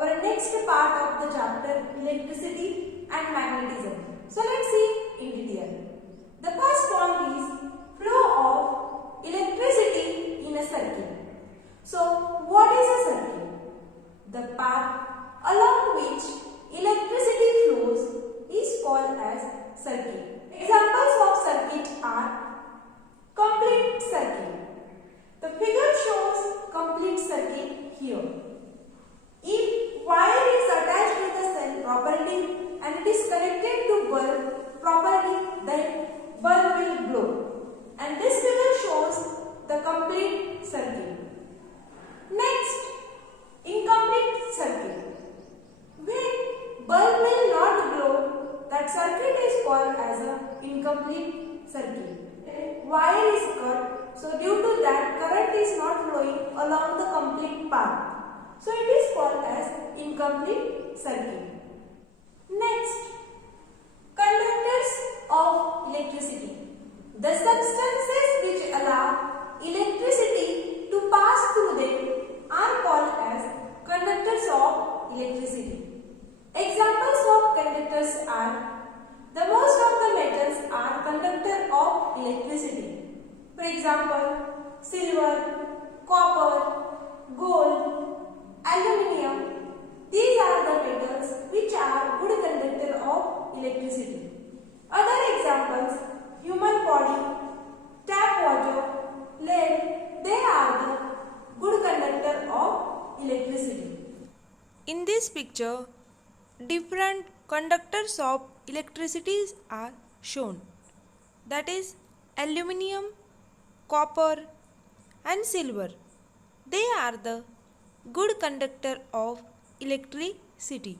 our next part of the chapter electricity and magnetism. So let's see in detail. The first point is flow of electricity in a circuit. So what is a circuit? The path along which electricity flows is called as circuit. Examples of circuit are complete circuit. The figure shows complete circuit here. If wire is attached with the cell properly and it is connected to bulb properly, then bulb will glow. And this figure shows the complete circuit. Next, incomplete circuit. When bulb will not glow, that circuit is called as an incomplete circuit. Wire is cut, so due to that current is not flowing along the complete path. So it is called as incomplete circuit. Next, conductors of electricity. The substances which allow electricity to pass through them are called as conductors of electricity. Examples of conductors are the most of the metals are conductor of electricity. For example, silver, copper, gold, aluminium. These are the metals which are good conductor of electricity. Other examples, human body, tap water, lead, they are the good conductor of electricity. In this picture, different conductors of electricity are shown. That is aluminium, copper and silver. They are the good conductor of electricity.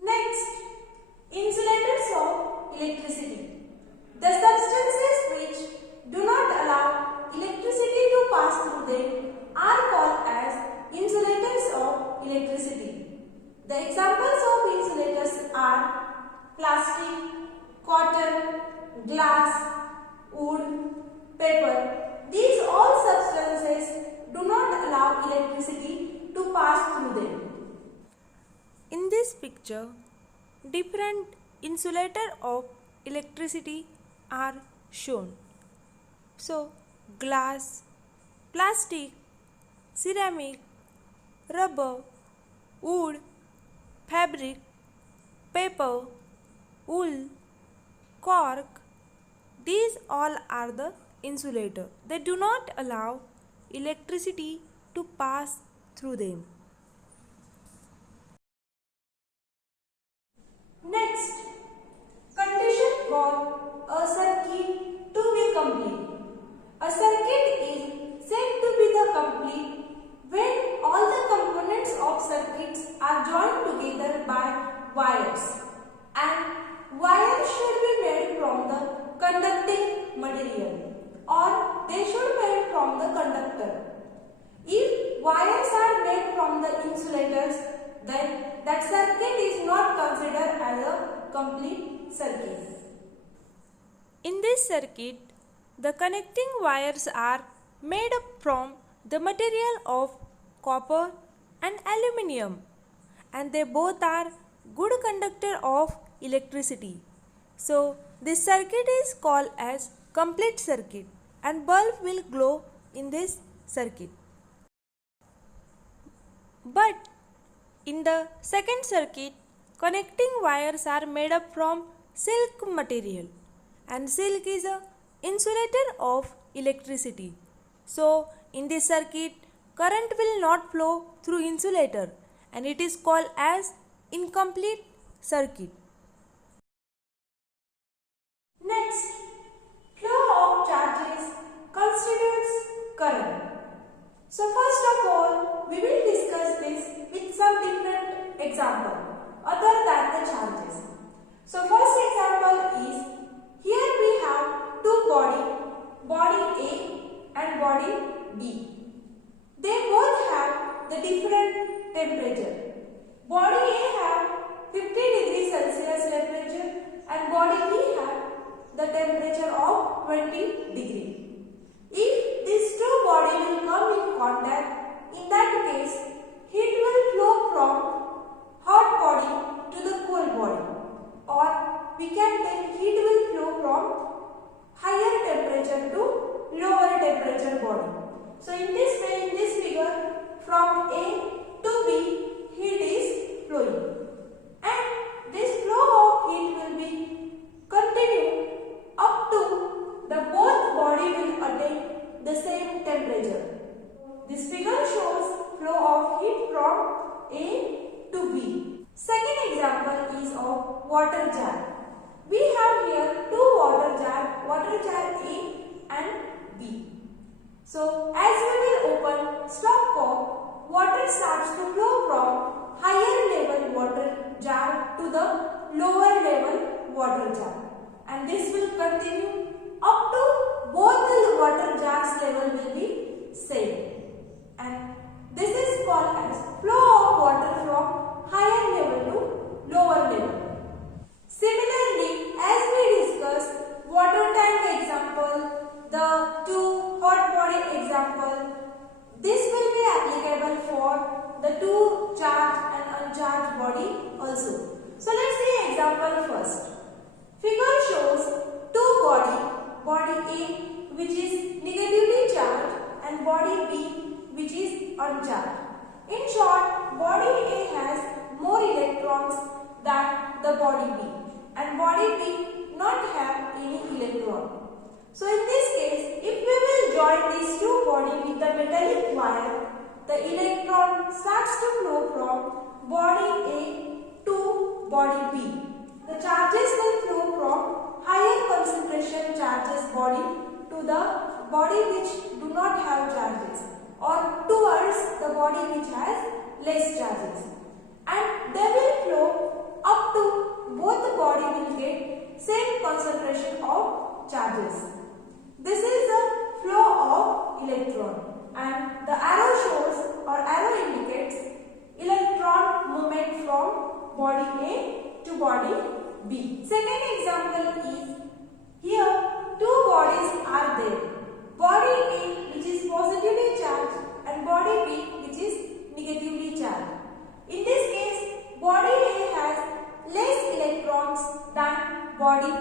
Next, insulators of electricity. The substances which do not allow electricity to pass through them are called as insulators of electricity. The examples of insulators are plastic, cotton, glass, wood, paper. These all substances do not allow electricity to pass through them. In this picture, different insulator of electricity are shown. So, glass, plastic, ceramic, rubber, wood, fabric, paper, wool, cork, these all are the insulator. They do not allow electricity to pass through them. Next, condition for a circuit to be complete. A circuit is said to be the complete when all the components of circuits are joined together by wires, and wires should be made from the conducting material, or they should be made from the conductor. If wires are made from the insulators, then that circuit is not considered as a complete circuit. In this circuit, the connecting wires are made up from the material of copper and aluminium, and they both are good conductor of electricity. So, this circuit is called as complete circuit, and bulb will glow in this circuit. But in the second circuit, connecting wires are made up from silk material, and silk is a insulator of electricity. So, in this circuit, current will not flow through insulator, and it is called as incomplete circuit. Next, flow of charges constitutes current. So first of all, we will discuss this with some different example other than the charges. So first example is, here we have two body A and body B. They both have the different temperature. Body A have 50 degrees Celsius temperature and body B have the temperature of 20 degree. If these two bodies will come in contact in in that case, heat will flow from hot body to the cold body, or we can take heat will flow from higher temperature to lower temperature body. So in this way, in this figure, from A to B, heat is flowing, and this flow of heat will be continue up to the both body will attain the same temperature. This figure shows flow of heat from A to B. Second example is of water jar. We have here two water jar A and B. So as we will open stopcock, water starts to flow from higher level water jar to the lower level water jar, and this will continue up to both the water jars level will be same, and this is called as flow of water from higher level to lower level. Similarly, as we discussed water tank example, the two hot body example, this will be applicable for the two charged and uncharged body also. So let's see example first. Figure shows two body A which is negatively charged and body B which is uncharged. In short, body A has more electrons than the body B, and body B not have any electron. So in this case, if we will join these two body with the metallic wire, the electron starts to flow from body A to body B. The charges will flow from higher concentration charges body to the body which do not have charges, or towards the body which has less charges, and they will flow up to both the body will get same concentration of charges. This is the flow of electron, and the arrow shows or arrow indicates electron movement from body A to body B. Second example is, here two bodies are there. Body A which is positively charged and body B which is negatively charged. In this case, body A has less electrons than body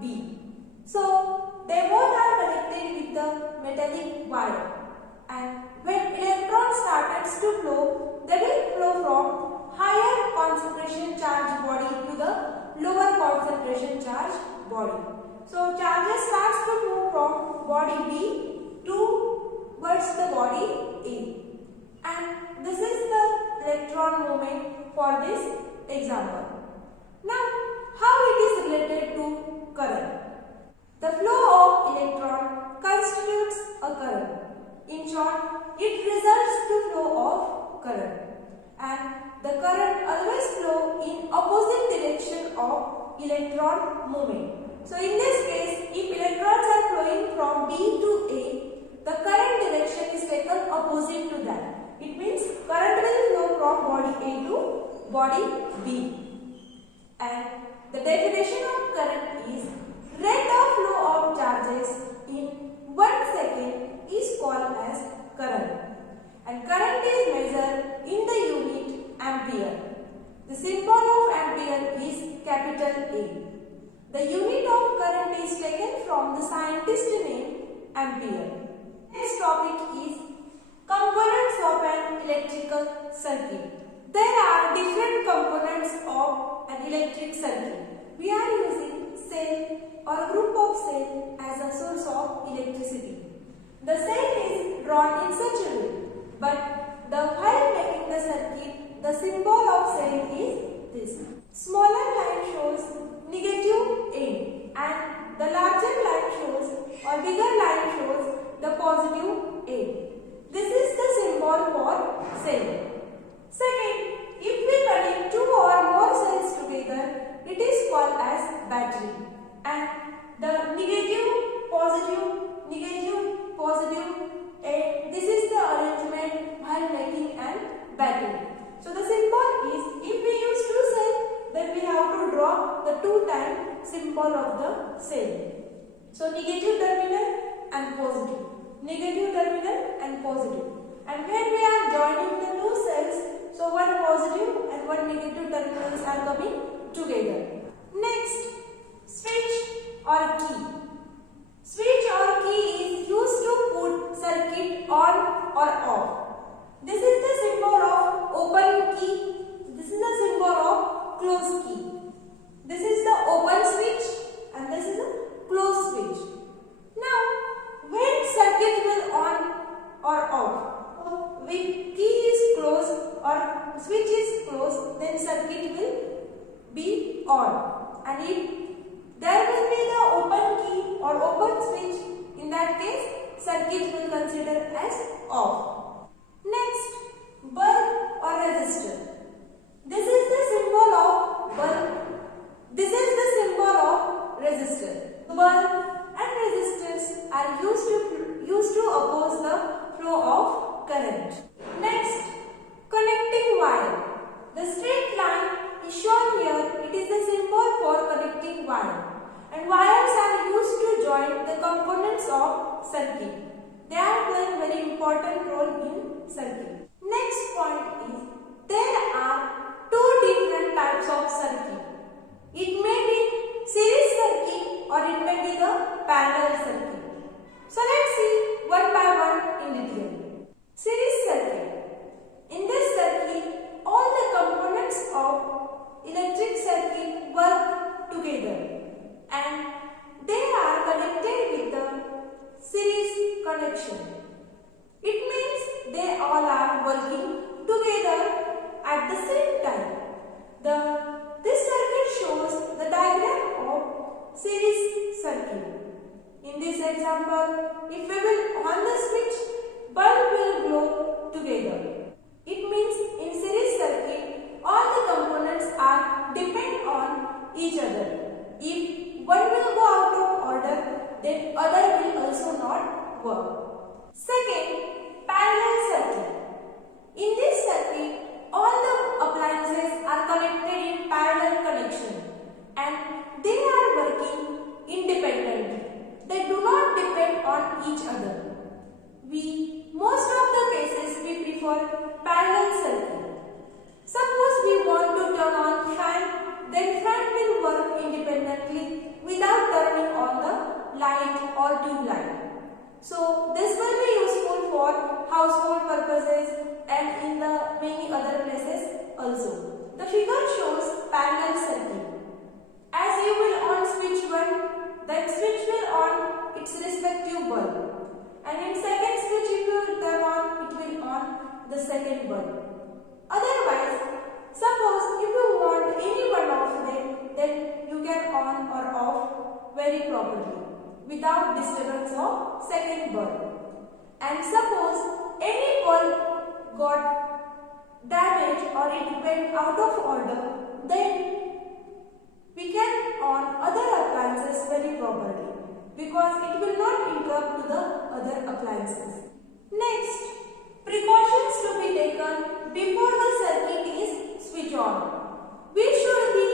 B. So they both are connected with the metallic wire, and when electrons starts to flow, they will flow from higher concentration charged body to the lower concentration charged body. So charges starts to move from body B towards the body A, and this is the electron movement for this example. Now, how it is related to current? The flow of electron constitutes a current. In short, it results to flow of current, and the current always flow in opposite direction of electron movement. So in this case, if electrons are flowing from B to A, the current direction is taken opposite to that. It means current will flow from body A to body B. And the definition of current is rate of flow of charges in 1 second is called as current. And current is measured in the unit ampere. The symbol of ampere is capital A. The unit of current is taken from the scientist name Ampere. Next topic is components of an electrical circuit. There are different components of an electric circuit. We are using cell or a group of cells as a source of electricity. The cell is drawn in such a way, but while making the circuit, the symbol of cell is this. Smaller line shows negative end, and the larger line shows or bigger line shows the positive end. This is the symbol for cell. Second, if we connect two or more cells together, it is called as battery, and the negative, positive, and this is the arrangement while making an battery. So the symbol is, if we use two cells, then we have to draw the 2 times symbol of the cell. So negative terminal and positive, negative terminal and positive. And when we are joining the two cells, so one positive and one negative terminals are coming together. Next, switch or key. Switch or key is used to put circuit on or off. This is the symbol of open key. This is the symbol of close key. This is the open switch and this is a close switch. Now, when circuit will on or off, when key is closed or switch is closed, then circuit will be on. And if there will be the open key or open switch, in that case, circuit will consider as off. Next, bulb or resistor. This is the symbol of bulb. This is the symbol of resistor. Bulb and resistors are used to oppose the flow of current. Next, connecting wire. The straight line is shown here. It is the symbol for connecting wire. And wires are used to join the components of circuit. They are playing very important role in circuit. Next point is there are two different types of circuit. It may be series circuit or it may be the parallel circuit. So let's see one by one in detail. Series circuit. In this circuit, all the components of electric circuit work together and they are connected with the series connection. It means they all are working together at the same time. This circuit shows the diagram of series circuit. In this example, if we will on the switch, bulb will glow together. It means in series circuit, all the components are depend on each other. If one will go out of order, then other will also not work. Second, parallel circuit. In this circuit, all the appliances are connected in parallel connection and they are working independently. They do not depend on each other. Most of the cases, we prefer parallel circuit. Suppose we want to turn on fan, then fan will work independently without turning on the light or tube light. So this will be useful for household purposes and in the many other places also. The figure shows parallel circuit. As you will on switch 1, that switch will on its respective bulb. And in second switch if you will turn on, it will on the second bulb. Otherwise, suppose if you want any one of them, then you can on or off very properly without disturbance of second bulb. And suppose any bulb got damaged or it went out of order, then we can on other appliances very properly because it will not interrupt to the other appliances. Next, precautions to be taken before the circuit is switched on. We should be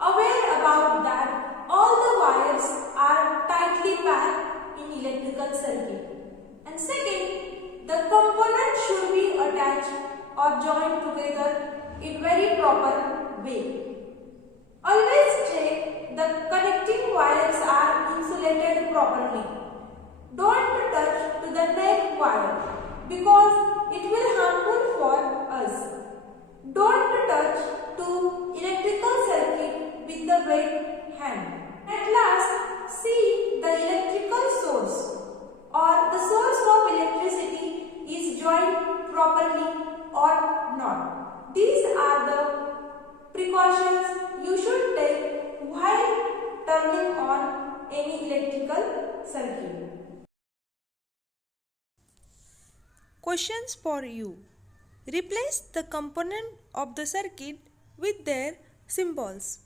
aware about that all the wires are tightly packed in electrical circuit. And second, the components should be attached or joined together in very proper way. Always check the connecting wires are insulated properly. Don't touch to the neck wire because it will harmful for us. Don't touch to electrical circuit with the wet hand. At last, see the electrical source or the source of electricity is joined properly or not. These are the precautions you should take while turning on any electrical circuit. Questions for you. Replace the component of the circuit with their symbols.